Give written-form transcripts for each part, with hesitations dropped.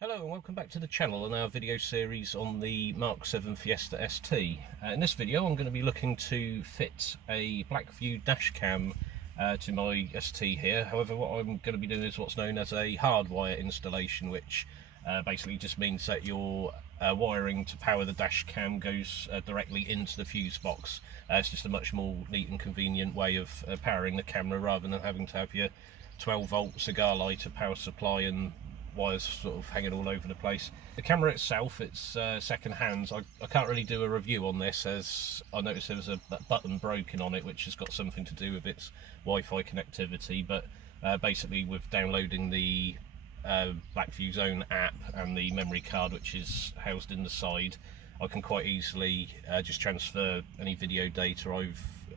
Hello and welcome back to the channel and our video series on the Mark 7 Fiesta ST. In this video I'm going to be looking to fit a Blackvue Dashcam to my ST here. However, what I'm going to be doing is what's known as a hardwire installation, which basically just means that your wiring to power the Dashcam goes directly into the Fusebox. It's just a much more neat and convenient way of powering the camera rather than having to have your 12-volt cigar lighter power supply and wires sort of hanging all over the place. The camera itself, it's second hand. I can't really do a review on this as I noticed there was a button broken on it which has got something to do with its Wi-Fi connectivity, but basically with downloading the Blackvue's own app and the memory card which is housed in the side, I can quite easily just transfer any video data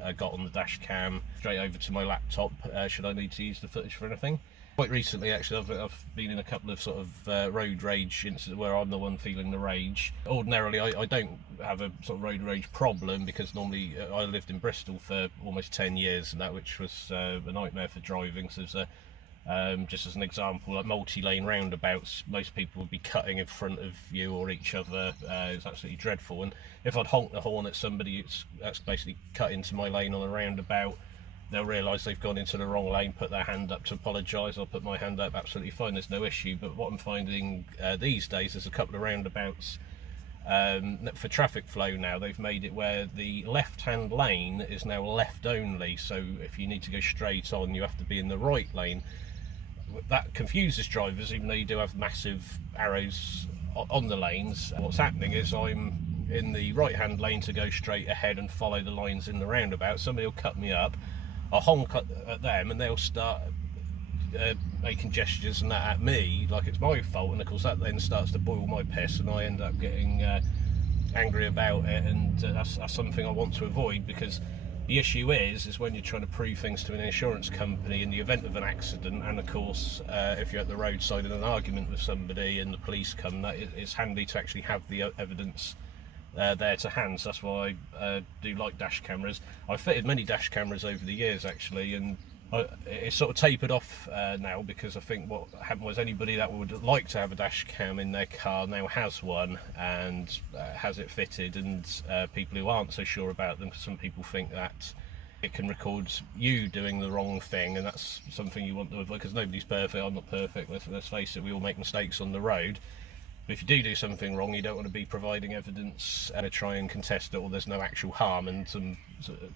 I've got on the Dashcam straight over to my laptop should I need to use the footage for anything. Quite recently, actually, I've been in a couple of sort of road rage incidents where I'm the one feeling the rage. Ordinarily, I don't have a sort of road rage problem because normally I lived in Bristol for almost 10 years and that, which was a nightmare for driving. So there's just as an example, like multi-lane roundabouts, most people would be cutting in front of you or each other. It's absolutely dreadful. And if I'd honk the horn at somebody that's basically cut into my lane on a roundabout, they'll realise they've gone into the wrong lane, put their hand up to apologise. I'll put my hand up, absolutely fine, there's no issue. But what I'm finding these days, there's a couple of roundabouts for traffic flow now. They've made it where the left-hand lane is now left only, so if you need to go straight on, you have to be in the right lane. That confuses drivers, even though you do have massive arrows on the lanes. What's happening is I'm in the right-hand lane to go straight ahead and follow the lines in the roundabout. Somebody will cut me up, I'll honk at them and they'll start making gestures and that at me like it's my fault, and of course that then starts to boil my piss and I end up getting angry about it, and that's something I want to avoid, because the issue is when you're trying to prove things to an insurance company in the event of an accident, and of course if you're at the roadside in an argument with somebody and the police come, that it's handy to actually have the evidence there to hand. So that's why I do like dash cameras. I've fitted many dash cameras over the years actually, and it's sort of tapered off now, because I think what happened was anybody that would like to have a dash cam in their car now has one and has it fitted, and people who aren't so sure about them, because some people think that it can record you doing the wrong thing, and that's something you want to avoid, because nobody's perfect. I'm not perfect, let's face it, we all make mistakes on the road. But if you do something wrong, you don't want to be providing evidence and try and contest it, or there's no actual harm and some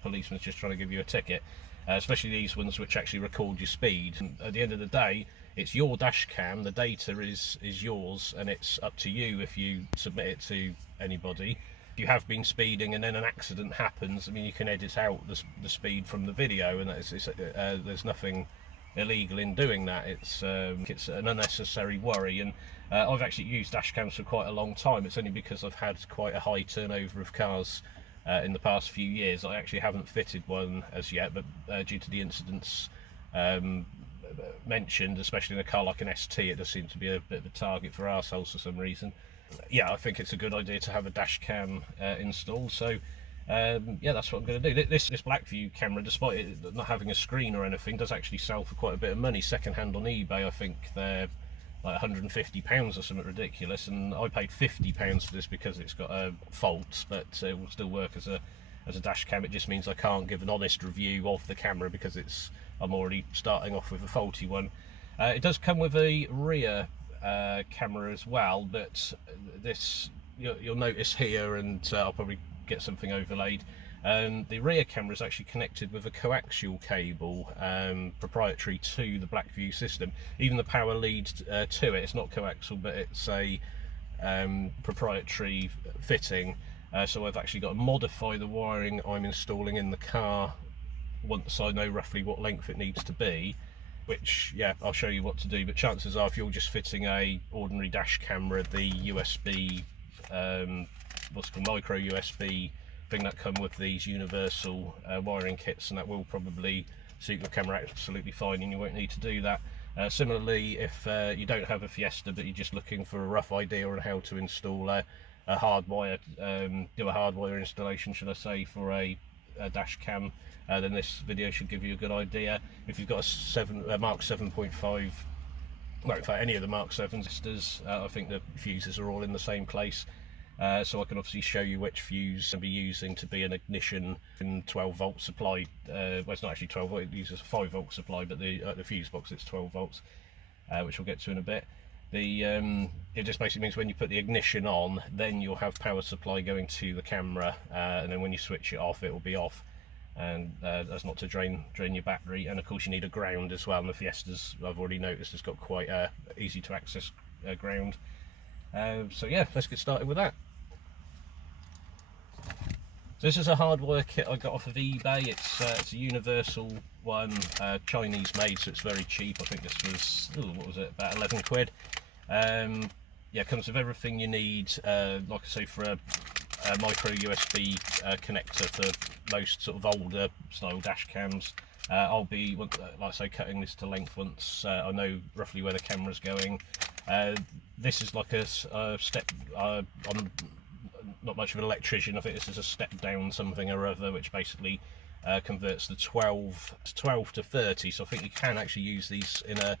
policeman's just trying to give you a ticket. Especially these ones which actually record your speed. And at the end of the day, it's your dash cam, the data is yours, and it's up to you if you submit it to anybody. If you have been speeding and then an accident happens, I mean, you can edit out the speed from the video, and there's nothing illegal in doing that. It's an unnecessary worry, and I've actually used dash cams for quite a long time. It's only because I've had quite a high turnover of cars in the past few years. I actually haven't fitted one as yet, but due to the incidents mentioned, especially in a car like an ST, it does seem to be a bit of a target for arseholes for some reason. Yeah, I think it's a good idea to have a dash cam installed. So yeah, that's what I'm going to do. This Blackvue camera, despite it not having a screen or anything, does actually sell for quite a bit of money second hand on eBay. I think they're like £150 or something ridiculous, and I paid £50 for this because it's got faults, but it will still work as a dash cam. It just means I can't give an honest review of the camera because I'm already starting off with a faulty one. It does come with a rear camera as well, but this you'll notice here, and I'll probably get something overlaid. The rear camera is actually connected with a coaxial cable proprietary to the Blackvue system. Even the power lead to it, it's not coaxial, but it's a proprietary fitting. So I've actually got to modify the wiring I'm installing in the car once I know roughly what length it needs to be, which, yeah, I'll show you what to do. But chances are, if you're just fitting a ordinary dash camera, the USB what's called micro USB thing that come with these universal wiring kits, and that will probably suit your camera absolutely fine, and you won't need to do that. Similarly, if you don't have a Fiesta but you're just looking for a rough idea on how to install a hardwire, do a hardwire installation, should I say, for a dash cam, then this video should give you a good idea. If you've got a Mark 7.5 well, in fact any of the Mark 7s, I think the fuses are all in the same place. So I can obviously show you which fuse I'll be using to be an ignition and 12-volt supply. Well, it's not actually 12 volt, it uses a 5-volt supply, but the Fusebox it's 12 volts, which we'll get to in a bit. It just basically means when you put the ignition on, then you'll have power supply going to the camera, and then when you switch it off, it will be off. And that's not to drain your battery. And of course you need a ground as well, and the Fiesta's, I've already noticed, has got quite easy to access ground. So yeah, let's get started with that. So this is a Hardwire kit I got off of eBay. It's a universal one, Chinese made, so it's very cheap. I think this was, what was it, about 11 quid. Yeah, it comes with everything you need, like I say, for a micro USB connector for most sort of older style dash cams. I'll be, like I say, cutting this to length once I know roughly where the camera's going. This is like a step, I'm not much of an electrician, I think this is a step down something or other, which basically converts the 12 to 30, so I think you can actually use these in a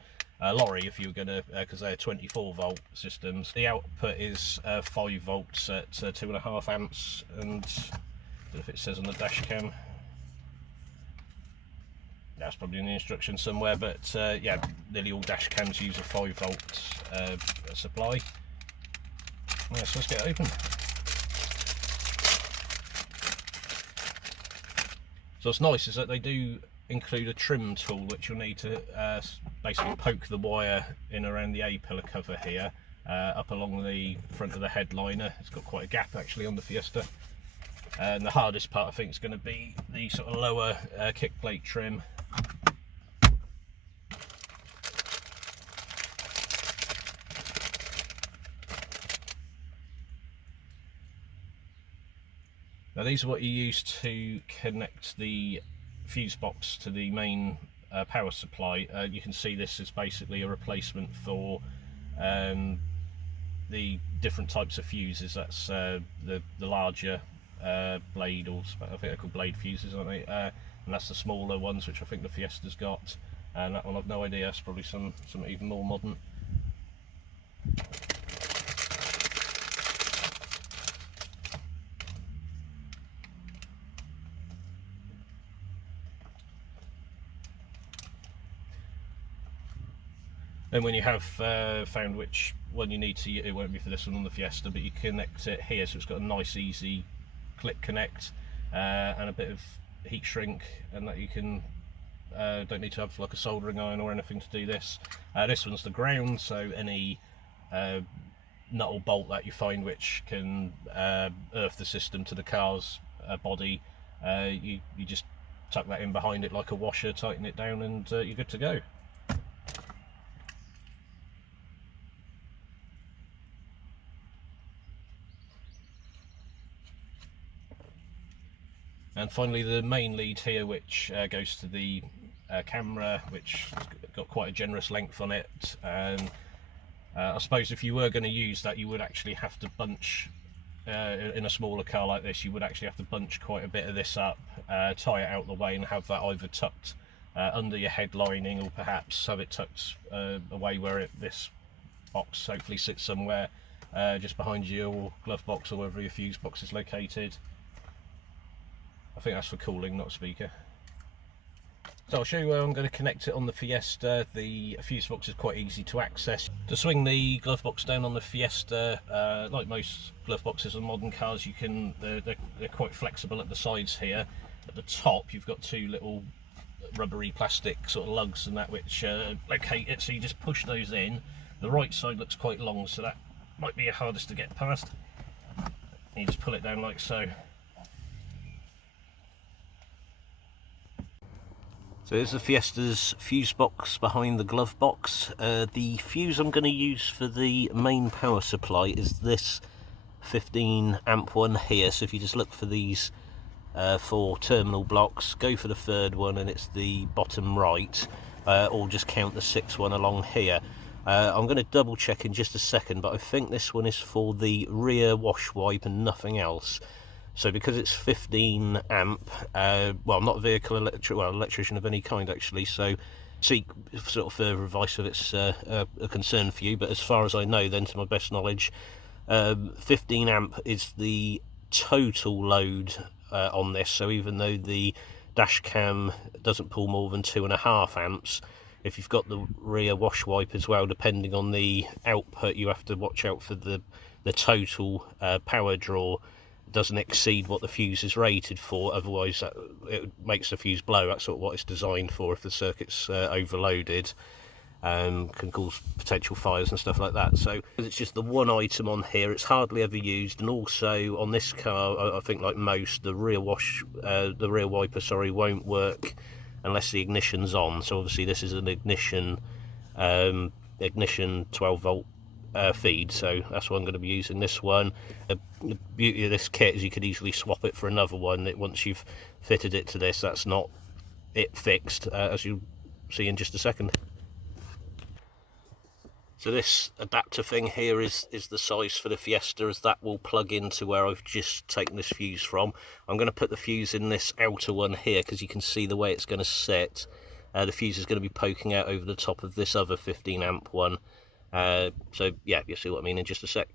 lorry if you were going to, because they're 24 volt systems. The output is 5 volts at 2.5 amps, and I don't know if it says on the dash cam. That's probably in the instructions somewhere, but yeah, nearly all dash cams use a 5 volt supply. Yeah, so let's get it open. So what's nice is that they do include a trim tool, which you'll need to basically poke the wire in around the A-pillar cover here, up along the front of the headliner. It's got quite a gap actually on the Fiesta. And the hardest part I think is going to be the sort of lower kick plate trim. Now these are what you use to connect the Fusebox to the main power supply. You can see this is basically a replacement for the different types of fuses. That's the larger blade, or I think they're called blade fuses, aren't they? And that's the smaller ones, which I think the Fiesta's got. And that one I've no idea, that's probably some even more modern. And when you have found which one you need to, it won't be for this one on the Fiesta, but you connect it here, so it's got a nice easy click connect and a bit of heat shrink, and that you can don't need to have like a soldering iron or anything to do this. This one's the ground, so any nut or bolt that you find which can earth the system to the car's body, you just tuck that in behind it like a washer, tighten it down, and you're good to go. And finally the main lead here, which goes to the camera, which has got quite a generous length on it. And I suppose if you were going to use that, you would actually have to bunch, in a smaller car like this, you would actually have to bunch quite a bit of this up, tie it out the way, and have that either tucked under your head lining, or perhaps have it tucked away where this box hopefully sits somewhere just behind your glove box or wherever your fuse box is located. I think that's for cooling, not speaker. So I'll show you where I'm going to connect it on the Fiesta. The Fusebox is quite easy to access. To swing the glove box down on the Fiesta, like most glove boxes on modern cars, you can they're quite flexible at the sides here. At the top you've got two little rubbery plastic sort of lugs and that which locate it, so you just push those in. The right side looks quite long, so that might be your hardest to get past. And you just pull it down like so. So here's the Fiesta's fuse box behind the glove box. The fuse I'm going to use for the main power supply is this 15 amp one here. So if you just look for these 4 terminal blocks, go for the third one and it's the bottom right, or just count the 6th one along here. I'm going to double check in just a second, but I think this one is for the rear wash wipe and nothing else. So because it's 15 amp, well, I'm not a vehicle electrician of any kind actually, so seek sort of further advice if it's a concern for you, but as far as I know, then to my best knowledge, 15 amp is the total load on this. So even though the dash cam doesn't pull more than 2.5 amps, if you've got the rear wash wipe as well, depending on the output, you have to watch out for the total power draw doesn't exceed what the fuse is rated for. Otherwise it makes the fuse blow. That's sort of what it's designed for. If the circuit's overloaded, can cause potential fires and stuff like that. So it's just the one item on here, it's hardly ever used. And also on this car, I think like most, the rear wiper, sorry, won't work unless the ignition's on. So obviously this is an ignition 12 volt feed, so that's why I'm going to be using this one. The beauty of this kit is you could easily swap it for another one. Once you've fitted it to this, that's not it fixed, as you'll see in just a second. So this adapter thing here is the size for the Fiesta, as that will plug into where I've just taken this fuse from. I'm going to put the fuse in this outer one here because you can see the way it's going to sit. The fuse is going to be poking out over the top of this other 15 amp one. So yeah, you'll see what I mean in just a sec.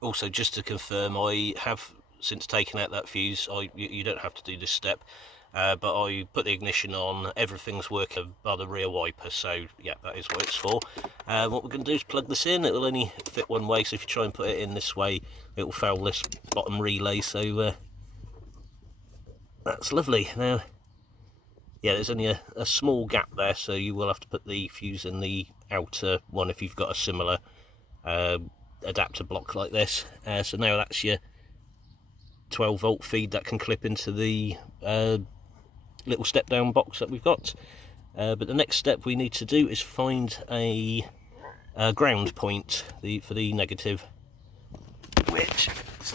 Also, just to confirm, I have since taken out that fuse. You don't have to do this step. But I put the ignition on, everything's working by the rear wiper, so yeah, that is what it's for. What we're going to do is plug this in. It will only fit one way, so if you try and put it in this way, it will foul this bottom relay, so that's lovely. Now, yeah, there's only a small gap there, so you will have to put the fuse in the outer one if you've got a similar adapter block like this. So now that's your 12 volt feed that can clip into the little step down box that we've got. But the next step we need to do is find a ground point for the negative, which is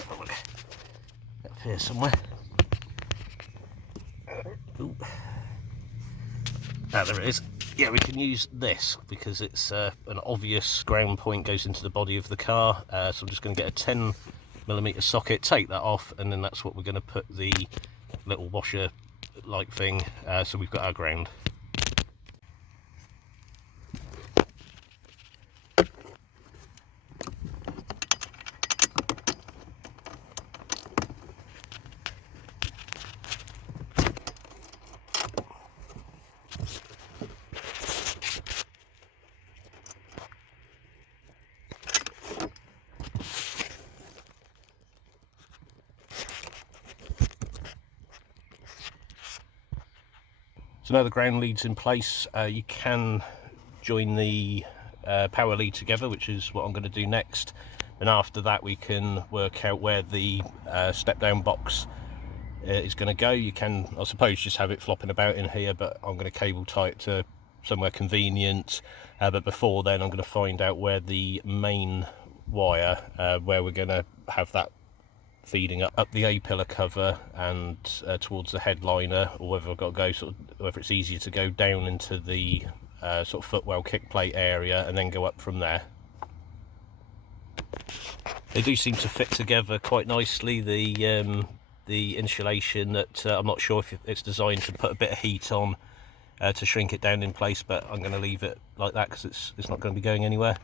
up here somewhere. Ooh. Ah, there it is. Yeah, we can use this because it's an obvious ground point, goes into the body of the car. So I'm just going to get a 10mm socket, take that off, and then that's what we're going to put the little washer like thing, so we've got our ground. So now the ground lead's in place, you can join the power lead together, which is what I'm going to do next. And after that we can work out where the step down box is going to go. You can, I suppose, just have it flopping about in here, but I'm going to cable tie it to somewhere convenient. But before then I'm going to find out where the main wire, where we're going to have that feeding up the A-pillar cover and towards the headliner, or whether I've got to go whether it's easier to go down into the sort of footwell kick plate area and then go up from there. They do seem to fit together quite nicely, the insulation. That I'm not sure if it's designed to put a bit of heat on to shrink it down in place, but I'm going to leave it like that because it's not going to be going anywhere.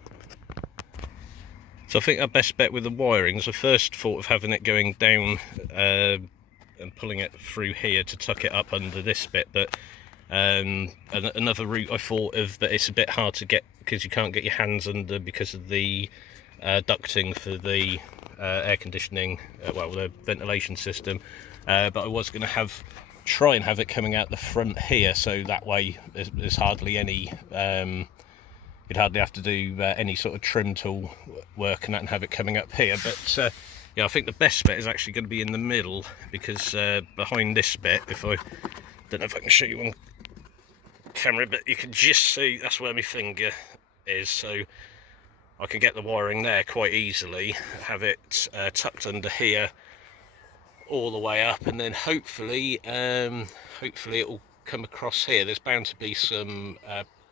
So I think our best bet with the wiring is, I first thought of having it going down and pulling it through here to tuck it up under this bit, but another route I thought of, but it's a bit hard to get because you can't get your hands under because of the ducting for the air conditioning, well, the ventilation system. But I was going to try and have it coming out the front here, so that way there's hardly any you'd hardly have to do any sort of trim tool work and that, and have it coming up here. But yeah, I think the best bit is actually going to be in the middle, because behind this bit, if I don't know if I can show you on camera, but you can just see that's where my finger is, so I can get the wiring there quite easily, have it tucked under here all the way up, and then hopefully hopefully it will come across here. There's bound to be some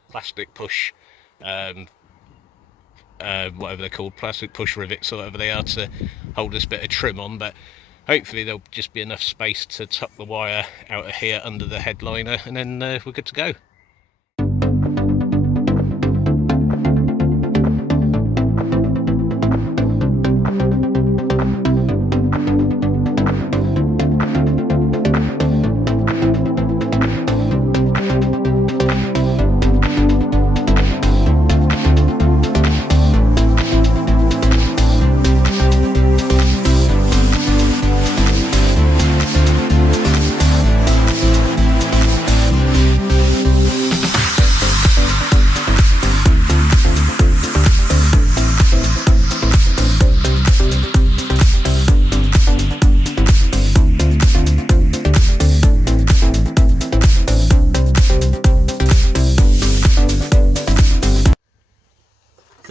plastic push whatever they're called, plastic push rivets or whatever they are, to hold this bit of trim on, but hopefully there'll just be enough space to tuck the wire out of here under the headliner, and then we're good to go.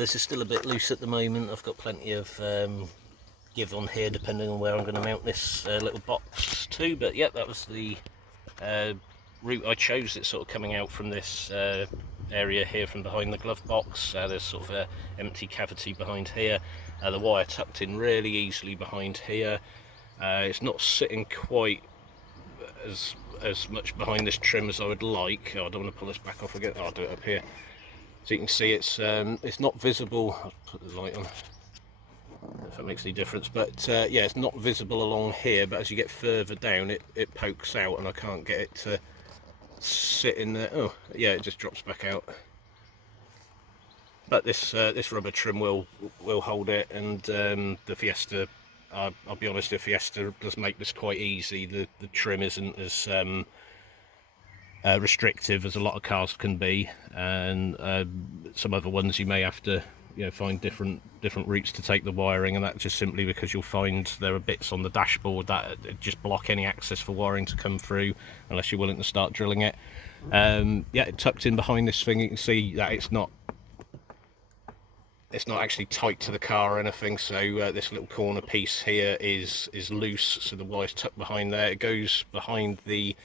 surface is still a bit loose at the moment. I've got plenty of give on here depending on where I'm going to mount this little box to, but yeah, that was the route I chose. It's sort of coming out from this area here from behind the glove box. There's sort of an empty cavity behind here, the wire tucked in really easily behind here. It's not sitting quite as much behind this trim as I would like. Oh, I don't want to pull this back off again. Oh, I'll do it up here. So you can see it's not visible. I'll put the light on if that makes any difference, but yeah, it's not visible along here, but as you get further down it pokes out and I can't get it to sit in there. Oh yeah, it just drops back out. But this rubber trim will hold it, and the Fiesta, I'll be honest, the Fiesta does make this quite easy. The trim isn't as restrictive as a lot of cars can be, and some other ones you may have to find different routes to take the wiring, and that's just simply because you'll find there are bits on the dashboard that just block any access for wiring to come through unless you're willing to start drilling it. Yeah, tucked in behind this thing, you can see that it's not actually tight to the car or anything, so this little corner piece here is loose, so the wire's tucked behind there. It goes behind the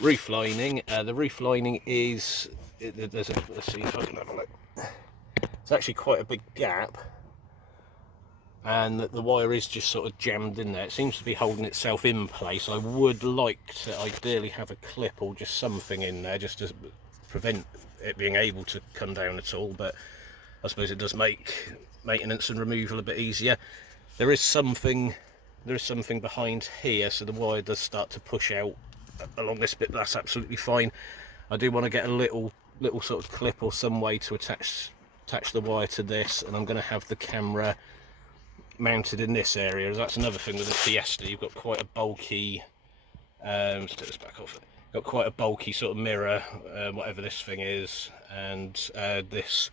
roof lining. The roof lining is, let's see if I can have a look. It's actually quite a big gap, and the wire is just sort of jammed in there. It seems to be holding itself in place. I would like to ideally have a clip or just something in there just to prevent it being able to come down at all, but I suppose it does make maintenance and removal a bit easier. There is something behind here, so the wire does start to push out along this bit. That's absolutely fine. I do want to get a little sort of clip or some way to attach the wire to this, and I'm going to have the camera mounted in this area. That's another thing with the Fiesta. You've got quite a bulky let's take this back off. Got quite a bulky sort of mirror, whatever this thing is, and this,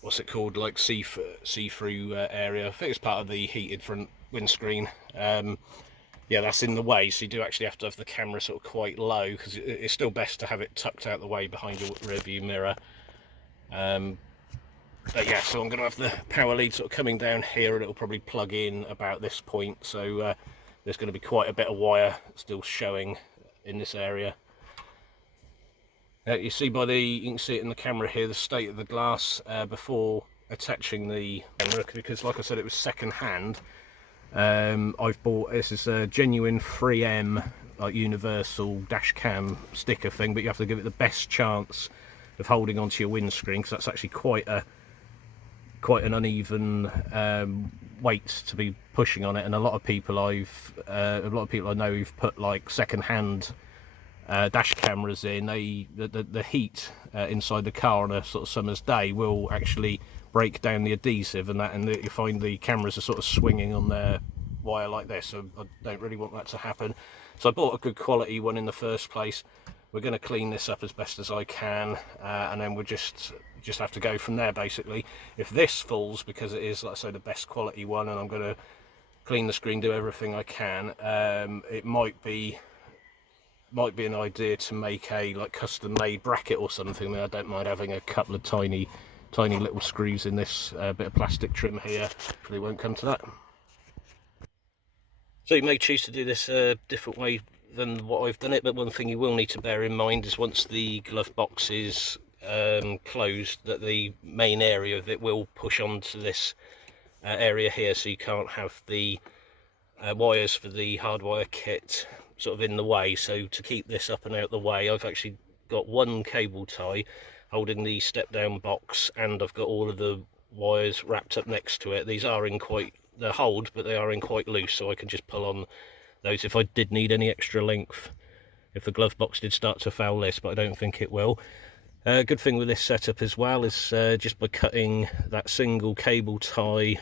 what's it called, like see-through area. I think it's part of the heated front windscreen. Yeah, that's in the way, so you do actually have to have the camera sort of quite low, because it's still best to have it tucked out the way behind your rear view mirror. But yeah, so I'm going to have the power lead sort of coming down here, and it'll probably plug in about this point, so there's going to be quite a bit of wire still showing in this area. You see you can see it in the camera here, the state of the glass before attaching the camera, because like I said, it was second hand. I've bought, this is a genuine 3M like universal dash cam sticker thing, but you have to give it the best chance of holding onto your windscreen, because that's actually quite an uneven weight to be pushing on it. And a lot of people I know who've put like second-hand dash cameras in, the heat inside the car on a sort of summer's day will actually break down the adhesive, and you find the cameras are sort of swinging on their wire like this. So I don't really want that to happen. So I bought a good quality one in the first place. We're going to clean this up as best as I can, and then we'll just have to go from there basically. If this falls, because it is, like I say, the best quality one, and I'm going to clean the screen, do everything I can, it might be an idea to make a like custom made bracket or something. I mean, I don't mind having a couple of tiny little screws in this bit of plastic trim here. Hopefully won't come to that. So you may choose to do this a different way than what I've done it, but one thing you will need to bear in mind is once the glove box is closed, that the main area of it will push onto this area here, so you can't have the wires for the Hardwire Kit sort of in the way. So to keep this up and out the way, I've actually got one cable tie holding the step down box, and I've got all of the wires wrapped up next to it. These are they're hold, but they are in quite loose, so I can just pull on those if I did need any extra length, if the glove box did start to foul this, but I don't think it will. Good thing with this setup as well is just by cutting that single cable tie,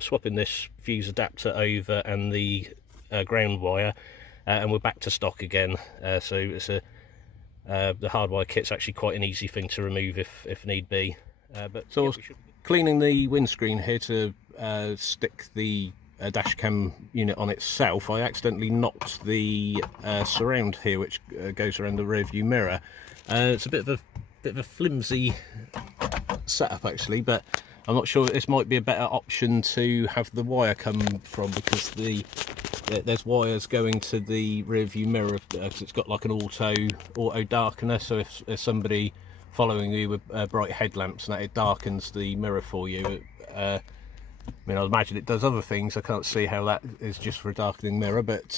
swapping this fuse adapter over and the ground wire, and we're back to stock again. So it's the Hardwire Kit's actually quite an easy thing to remove if need be. But so yeah, cleaning the windscreen here to stick the dash cam unit on itself, I accidentally knocked the surround here, which goes around the rear view mirror. It's a bit of a flimsy setup actually, but I'm not sure. This might be a better option to have the wire come from, because there's wires going to the rear view mirror, because it's got like an auto darkener, so if somebody following you with bright headlamps and that, it darkens the mirror for you. I mean, I imagine it does other things. I can't see how that is just for a darkening mirror, but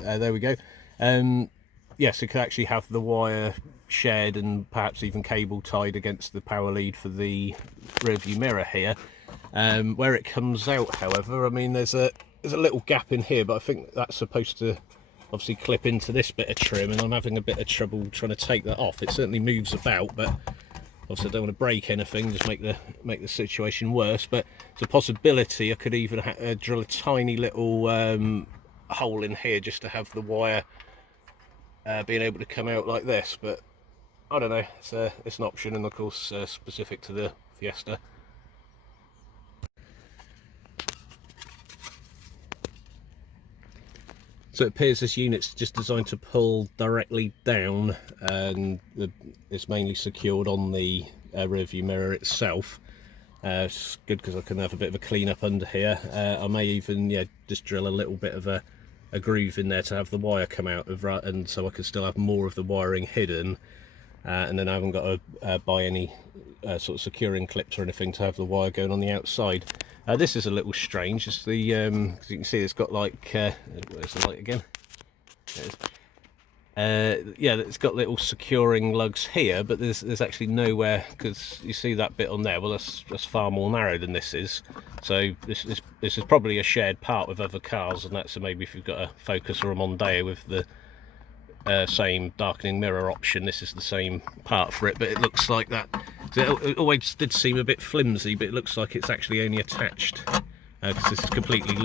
there we go. Yes, it could actually have the wire shared and perhaps even cable tied against the power lead for the rear view mirror here. Where it comes out, however, I mean, there's a little gap in here, but I think that's supposed to obviously clip into this bit of trim, and I'm having a bit of trouble trying to take that off. It certainly moves about, but obviously I don't want to break anything, just make the situation worse. But it's a possibility I could even drill a tiny little hole in here just to have the wire being able to come out like this. But I don't know, it's an option, and of course specific to the Fiesta. So it appears this unit's just designed to pull directly down, and it's mainly secured on the rear view mirror itself. It's good because I can have a bit of a clean up under here. I may even just drill a little bit of a groove in there to have the wire come out of, and so I can still have more of the wiring hidden, and then I haven't got to buy any sort of securing clips or anything to have the wire going on the outside. This is a little strange. It's the as you can see, it's got like where's the light again? Yeah, it's got little securing lugs here, but there's actually nowhere, because you see that bit on there. Well, that's far more narrow than this is. So this is probably a shared part with other cars, and that's, so maybe if you've got a Focus or a Mondeo with the same darkening mirror option, this is the same part for it. But it looks like that. It always did seem a bit flimsy, but it looks like it's actually only attached, because this is completely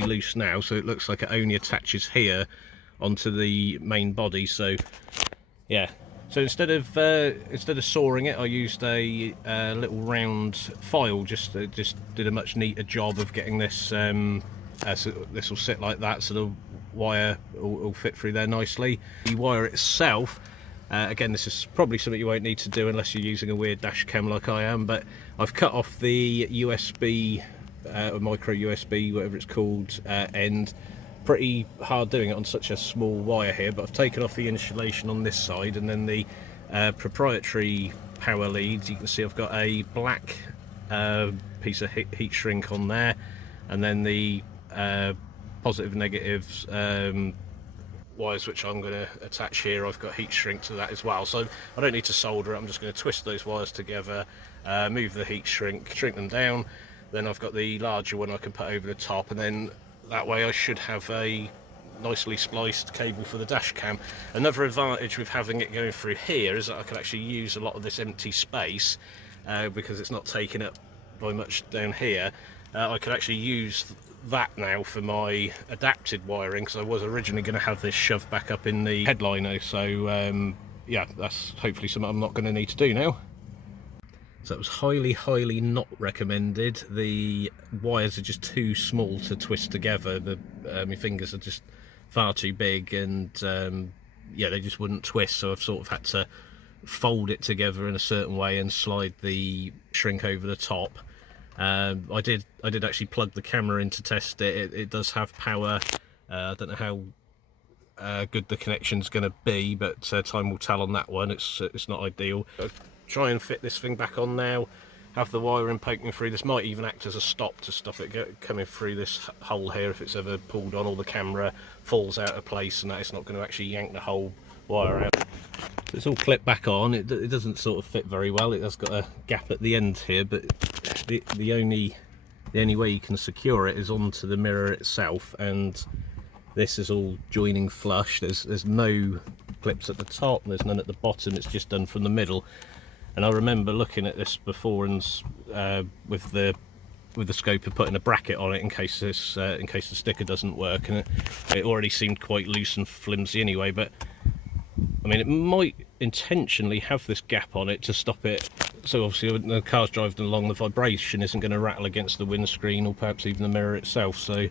loose now. So it looks like it only attaches here onto the main body. So yeah, so instead of sawing it, I used a little round file. Just did a much neater job of getting this. So this will sit like that, so the wire will fit through there nicely. The wire itself, again, this is probably something you won't need to do unless you're using a weird dash cam like I am, but I've cut off the USB or micro USB, whatever it's called, end. Pretty hard doing it on such a small wire here, but I've taken off the insulation on this side, and then the proprietary power leads. You can see I've got a black piece of heat shrink on there, and then the positive negatives wires which I'm going to attach here, I've got heat shrink to that as well, so I don't need to solder it. I'm just going to twist those wires together, move the heat shrink them down, then I've got the larger one I can put over the top, and then that way I should have a nicely spliced cable for the dash cam. Another advantage with having it going through here is that I can actually use a lot of this empty space, because it's not taken up by much down here. I could actually use that now for my adapted wiring, because I was originally going to have this shoved back up in the headliner. So yeah, that's hopefully something I'm not going to need to do now. So it was highly not recommended. The wires are just too small to twist together. My fingers are just far too big, and yeah, they just wouldn't twist, so I've sort of had to fold it together in a certain way and slide the shrink over the top. I did actually plug the camera in to test it. It does have power. I don't know how good the connection's going to be, but time will tell on that one. It's not ideal. I'll try and fit this thing back on now. Have the wiring poking through. This might even act as a stop to stop it coming through this hole here if it's ever pulled on, or the camera falls out of place, and that it's not going to actually yank the whole wire out. So it's all clipped back on. It doesn't sort of fit very well. It has got a gap at the end here, but the only way you can secure it is onto the mirror itself, and this is all joining flush. There's no clips at the top, there's none at the bottom. It's just done from the middle. And I remember looking at this before, and with the scope of putting a bracket on it in case the sticker doesn't work, and it already seemed quite loose and flimsy anyway. But I mean, it might intentionally have this gap on it to stop it, so obviously when the car's driving along, the vibration isn't going to rattle against the windscreen or perhaps even the mirror itself. So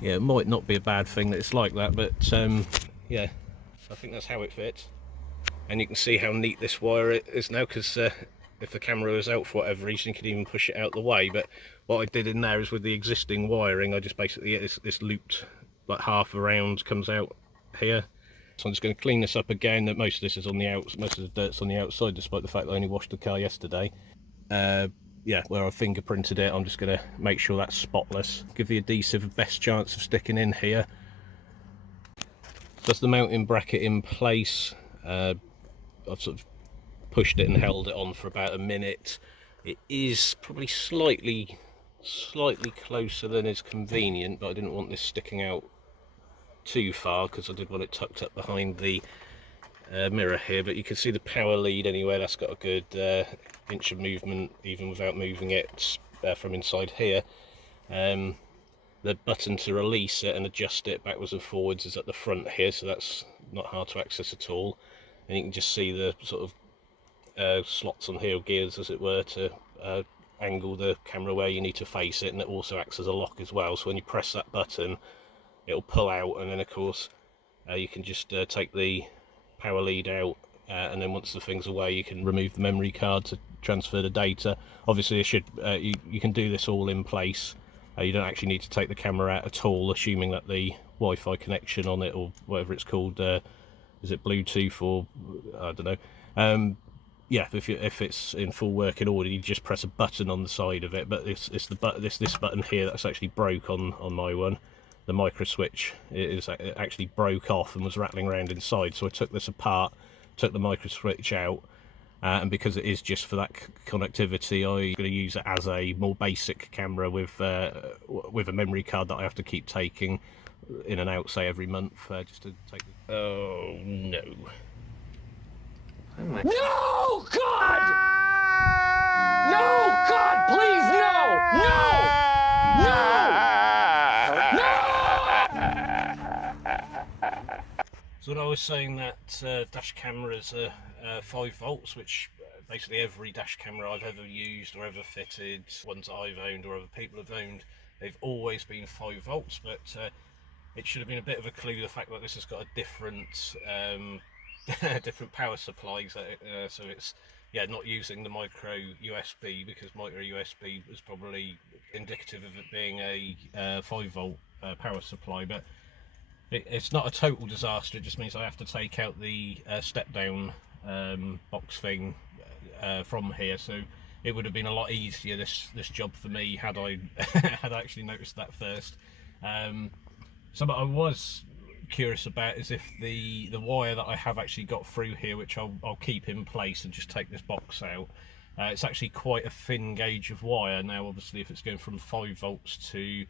yeah, it might not be a bad thing that it's like that, but yeah, I think that's how it fits. And you can see how neat this wire is now, because if the camera was out for whatever reason, you could even push it out the way. But what I did in there is with the existing wiring, I just basically get this looped like half around, comes out here. So I'm just going to clean this up again. That most of this is on the most of the dirt's on the outside, despite the fact that I only washed the car yesterday. Yeah, where I fingerprinted it, I'm just going to make sure that's spotless. Give the adhesive the best chance of sticking in here. That's the mounting bracket in place. I've sort of pushed it and held it on for about a minute. It is probably slightly closer than is convenient, but I didn't want this sticking out too far because I did want it tucked up behind the mirror here. But you can see the power lead anyway, that's got a good inch of movement even without moving it from inside here. The button to release it and adjust it backwards and forwards is at the front here, so that's not hard to access at all. And you can just see the sort of slots on here, gears as it were, to angle the camera where you need to face it, and it also acts as a lock as well. So when you press that button, it'll pull out, and then of course you can just take the power lead out, and then once the thing's away, you can remove the memory card to transfer the data. Obviously, you can do this all in place. You don't actually need to take the camera out at all, assuming that the Wi-Fi connection on it, or whatever it's called, is it Bluetooth or I don't know. Yeah, if it's in full working order, you just press a button on the side of it. But it's the this button here that's actually broke on my one. The micro switch it actually broke off and was rattling around inside. So I took this apart, took the micro switch out. And because it is just for that connectivity, I'm going to use it as a more basic camera with a memory card that I have to keep taking in and out, say every month, just to take. Oh no! No, God! No, God, please, no! So when I was saying that dash cameras are 5 volts, which basically every dash camera I've ever used or ever fitted, ones that I've owned or other people have owned, they've always been 5 volts. But it should have been a bit of a clue, the fact that this has got a different different power supply. So it's not using the micro USB, because micro USB was probably indicative of it being a 5 volt power supply. But it's not a total disaster. It just means I have to take out the step down box thing from here, so it would have been a lot easier this job for me had I had actually noticed that first. Something I was curious about is if the wire that I have actually got through here, which I'll keep in place and just take this box out, it's actually quite a thin gauge of wire. Now obviously if it's going from 5 volts to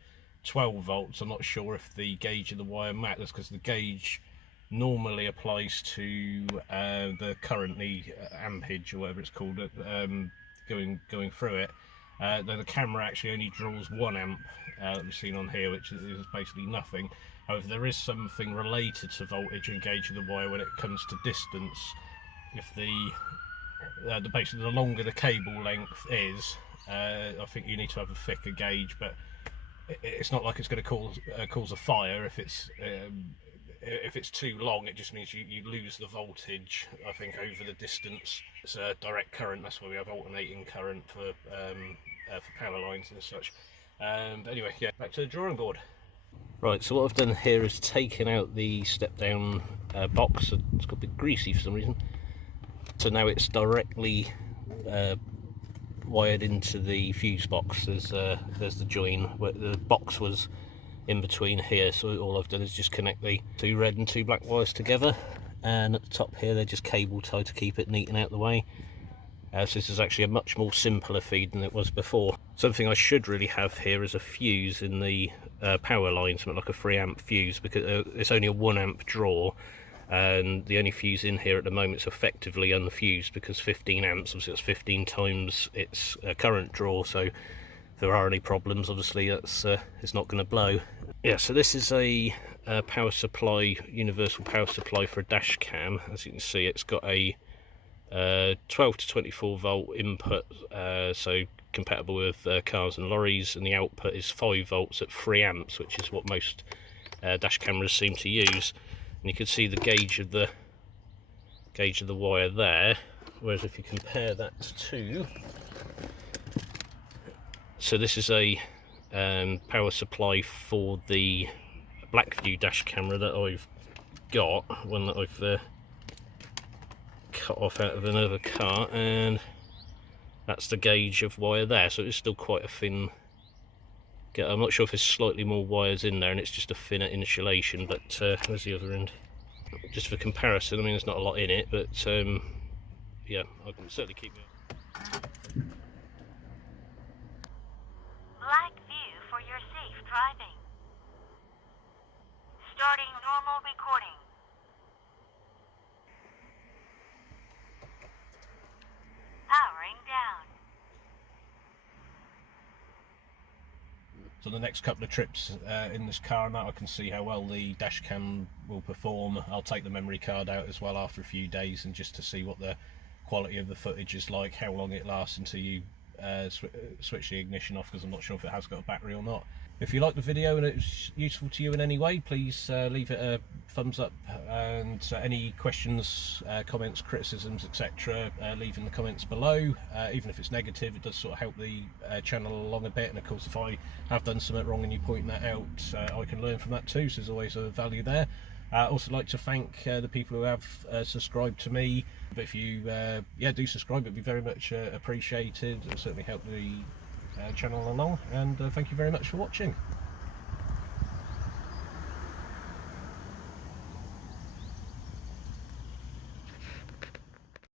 12 volts, I'm not sure if the gauge of the wire matters, because the gauge normally applies to the current, the ampage or whatever it's called, going through it. Though the camera actually only draws 1 amp that we've seen on here, which is basically nothing. However, there is something related to voltage and gauge of the wire when it comes to distance. If basically the longer the cable length is, I think you need to have a thicker gauge. But it's not like it's going to cause a fire if it's too long. It just means you lose the voltage, I think, over the distance. It's a direct current, that's why we have alternating current for power lines and such. But anyway, yeah, back to the drawing board. Right, so what I've done here is taken out the step down box. It's got a bit greasy for some reason. So now it's directly wired into the fuse box. There's the join where the box was in between here, so all I've done is just connect the 2 red and 2 black wires together, and at the top here they're just cable tied to keep it neat and out of the way. So this is actually a much more simpler feed than it was before. Something I should really have here is a fuse in the power line, something like a 3 amp fuse, because it's only a 1 amp draw, and the only fuse in here at the moment is effectively unfused, because 15 amps, obviously it's 15 times its current draw, so if there are any problems, obviously it's not going to blow. Yeah, so this is a power supply, universal power supply for a dash cam. As you can see, it's got a 12 to 24 volt input, so compatible with cars and lorries, and the output is 5 volts at 3 amps, which is what most dash cameras seem to use. And you can see the gauge of the wire there. Whereas if you compare that to, so this is a power supply for the Blackvue dash camera that I've got, one that I've cut off out of another car, and that's the gauge of wire there, so it's still quite a thin. I'm not sure if there's slightly more wires in there and it's just a thinner insulation, but where's the other end? Just for comparison, I mean there's not a lot in it, but yeah, I can certainly keep it. Blackvue for your safe driving. Starting normal recording. Powering down. So the next couple of trips in this car and that, I can see how well the dash cam will perform. I'll take the memory card out as well after a few days, and just to see what the quality of the footage is like, how long it lasts until you switch the ignition off, because I'm not sure if it has got a battery or not. If you liked the video and it was useful to you in any way, please leave it a thumbs up, and any questions, comments, criticisms, etc. Leave in the comments below. Even if it's negative, it does sort of help the channel along a bit, and of course if I have done something wrong and you point that out, I can learn from that too, so there's always a value there. I also like to thank the people who have subscribed to me. But if you do subscribe, it'd be very much appreciated. It'll certainly help the channel along, and thank you very much for watching.